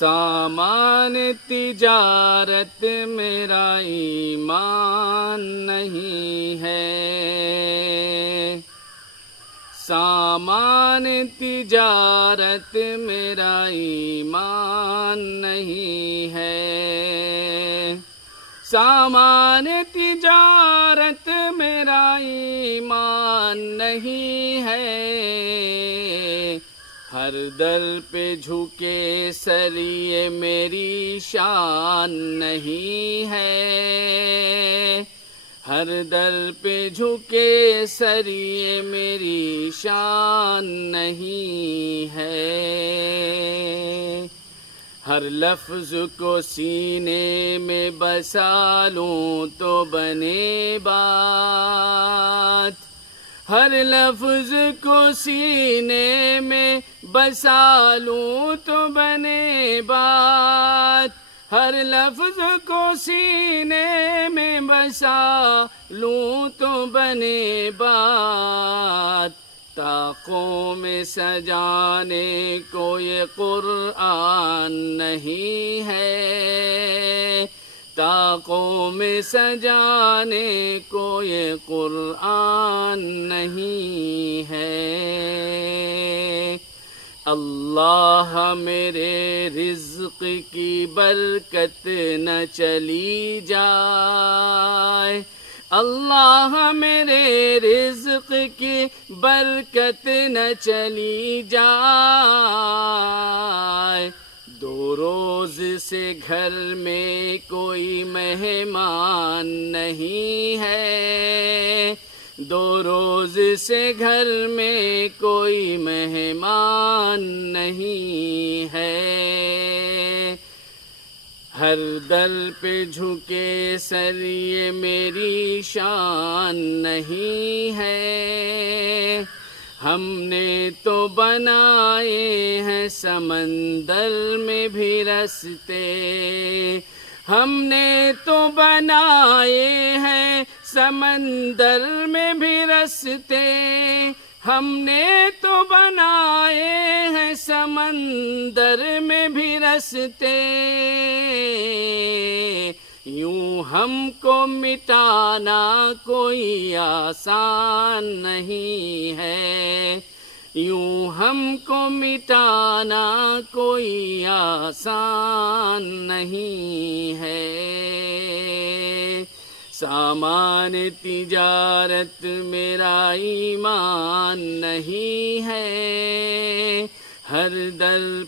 سامان تجارت میرا ایمان نہیں ہے، سامان تجارت میرا ایمان نہیں ہے، سامان تجارت میرا ایمان نہیں ہے، ہر در پہ جھکے سر یہ میری شان نہیں ہے، ہر در پہ جھکے سر یہ میری شان نہیں ہے، ہر لفظ کو سینے میں بسا لوں تو بنے بات، ہر لفظ کو سینے میں بسا لوں تو بنے بات، ہر لفظ کو سینے میں بسا لوں تو بنے بات، طاقوں میں سجانے کو یہ قرآن نہیں ہے، طاقوں میں سجانے کو یہ قرآن نہیں ہے، اللہ میرے رزق کی برکت نہ چلی جائے، اللہ میرے رزق کی برکت نہ چلی جائے، دو روز سے گھر میں کوئی مہمان نہیں ہے، دو روز سے گھر میں کوئی مہمان نہیں ہے، ہر در پہ جھکے سر یہ میری شان نہیں ہے، ہم نے تو بنائے ہیں سمندر میں بھی رستے، ہم نے تو بنائے ہیں سمندر میں بھی رستے، ہم نے تو بنائے ہیں سمندر میں بھی رستے، یوں ہم کو مٹانا کوئی آسان نہیں ہے، یوں ہم کو مٹانا کوئی آسان نہیں ہے، سامان تجارت میرا ایمان نہیں ہے، ہر در